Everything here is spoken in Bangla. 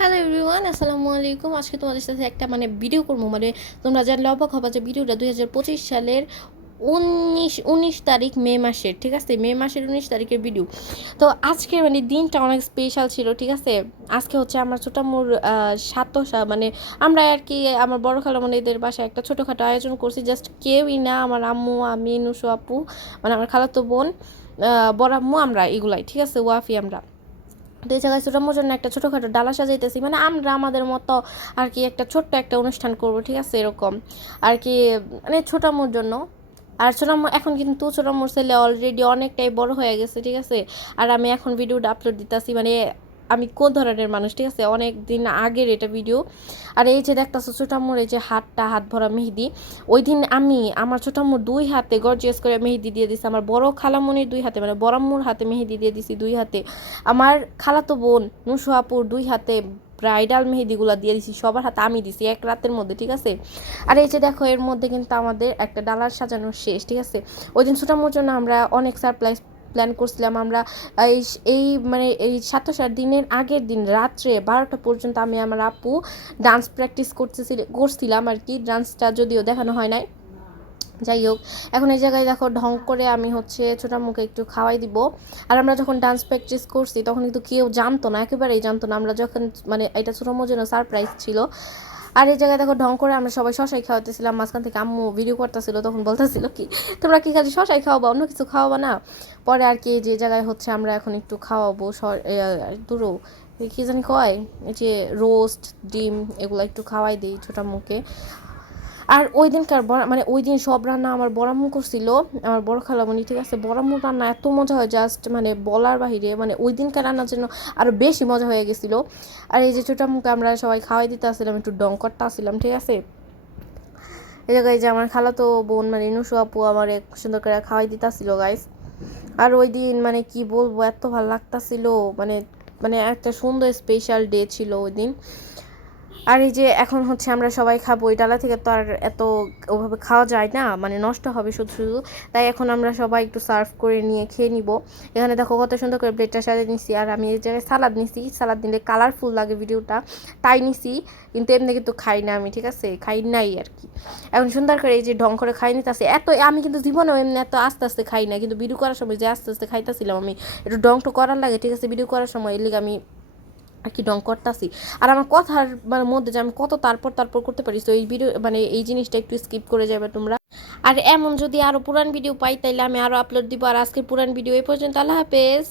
হ্যালো এভরিওয়ান, আসসালামু আলাইকুম। আজকে তোমাদের সাথে একটা ভিডিও করবো, তোমরা জানলে অবাক হবা যে ভিডিওটা 2025 সালের 19 তারিখ মে মাসের, ঠিক আছে? মে মাসের 19 তারিখের ভিডিও। তো আজকে দিনটা অনেক স্পেশাল ছিল, ঠিক আছে? আজকে হচ্ছে আমার ছোটামুর সাতশা, আমরা আর কি আমার বড় খালা এদের বাসায় একটা ছোটোখাটো আয়োজন করছি। জাস্ট কেউই না, আমার আম্মু, আমি, নুসু আপু, আমার খালাতো বোন, বড় আম্মু, আমরা এগুলাই, ঠিক আছে? ওয়াফি আমরা। তো এই জায়গায় ছোটামোর জন্য একটা ছোটোখাটো ডালা সাজাইতেছি, আমরা আমাদের মতো আর কি একটা ছোট্ট একটা অনুষ্ঠান করব, ঠিক আছে? এরকম আর কি, ছোটামোর জন্য। আর ছোটামো এখন কিন্তু ছোটামোর ছেলে অলরেডি অনেকটাই বড় হয়ে গেছে, ঠিক আছে? আর আমি এখন ভিডিওটা আপলোড দিতেছি, আমি কোন ধরনের মানুষ, ঠিক আছে? অনেক দিন আগের এটা ভিডিও। আর এই যে দেখতেছো ছোটামোর এই যে হাত ভরা মেহেদি, ওই দিন আমি আমার ছোটামোর 2 হাতে গর্জিয়াস করে মেহেদি দিয়ে দিছি। আমার বড় খালামণির 2 হাতে, বড়াম্মুর হাতে মেহেদি দিয়ে দিছি 2 হাতে। আমার খালাতো বোন নুসু আপুর 2 হাতে ব্রাইডাল মেহেদিগুলো দিয়ে দিছি। সবার হাতে আমি দিছি এক রাতের মধ্যে, ঠিক আছে? আর এই যে দেখো, এর মধ্যে কিন্তু আমাদের একটা ডালার সাজানো শেষ, ঠিক আছে? ওই দিন ছোটামোর জন্য আমরা অনেক সারপ্রাইজ প্ল্যান করছিলাম। আমরা এই এই এই 27 দিনের আগের দিন রাত্রে 12টা পর্যন্ত আমি আমার আপু ডান্স প্র্যাকটিস করছিলাম আর কি। ডান্সটা যদিও দেখানো হয় নাই, যাই হোক। এখন এই জায়গায় দেখো, ঢং করে আমি হচ্ছে ছোটামুখে একটু খাওয়াই দিব। আর আমরা যখন ডান্স প্র্যাকটিস করছি তখন কিন্তু কেউ জানতো না, একেবারেই জানতো না। আমরা যখন এটা ছোটামুর জন্য সারপ্রাইজ ছিল। আর এই জায়গায় দেখো, ঢং করে আমরা সবাই শশাই খাওয়াতেছিলাম। মাঝখান থেকে আম্মু ভিডিও করতেছিল, তখন বলতেছিল কি, তোমরা কি খালি শশাই খাওয়াবা, অন্য কিছু খাওয়াবা না? পরে আর কি যে জায়গায় হচ্ছে আমরা এখন একটু খাওয়াবো দুটো, কি জানি কয়, এই যে রোস্ট ডিম, এগুলো একটু খাওয়াই দিই ছোটামুখে। আর ওই দিনকার ওই দিন সব রান্না আমার বড়াম্মু করছিল, আমার বড় খালামণি, ঠিক আছে? বড়াম্মুর রান্না এত মজা হয়, জাস্ট বলার বাহিরে। ওই দিনকার রান্নার জন্য আরও বেশি মজা হয়ে গেছিল। আর এই যে ছোটামুখে আমরা সবাই খাওয়াই দিতে আসছিলাম, একটু ডং করতে আসছিলাম, ঠিক আছে? এই জায়গায় যে আমার খালাতো বোন নুসু আপু আমার সুন্দর করে খাওয়াই দিতে আসছিল, গাইস। আর ওই দিন কি বলবো, এত ভালো লাগতাছিল। মানে একটা সুন্দর স্পেশাল ডে ছিল ওই দিন। আর এই যে এখন হচ্ছে আমরা সবাই খাবো, ওই ডালা থেকে তো আর এত ওভাবে খাওয়া যায় না, নষ্ট হবে শুধু শুধু। তাই এখন আমরা সবাই একটু সার্ভ করে নিয়ে খেয়ে নিব। এখানে দেখো কত সুন্দর করে প্লেটটা সাজিয়ে নিছি। আর আমি এই জায়গায় সালাদ নিছি, সালাদ নিলে কালারফুল লাগে ভিডিওটা, তাই নিছি। কিন্তু এমনি কিন্তু খাই না আমি, ঠিক আছে? খাই নাই আর কি। এখন সুন্দর করে এই যে ঢং করে খাই নিতেছি। আমি কিন্তু জীবনেও এমনি এত আস্তে আস্তে খাই না, কিন্তু ভিডিও করার সময় যে আস্তে আস্তে খাইতেছিলাম আমি, একটু ঢং তো করার লাগে, ঠিক আছে? ভিডিও করার সময় এর লিগে আমি আর কি ডং করতেছি। আর আমার কথার মধ্যে যে আমি কত তারপর তারপর করতে পারি, তো এই ভিডিও এই জিনিসটা একটু স্কিপ করে যাবে তোমরা। আর এমন যদি আরও পুরান ভিডিও পাই তাইলে আমি আরও আপলোড দিব। আর আজকের পুরান ভিডিও এই পর্যন্ত। আল্লাহ হাফেজ।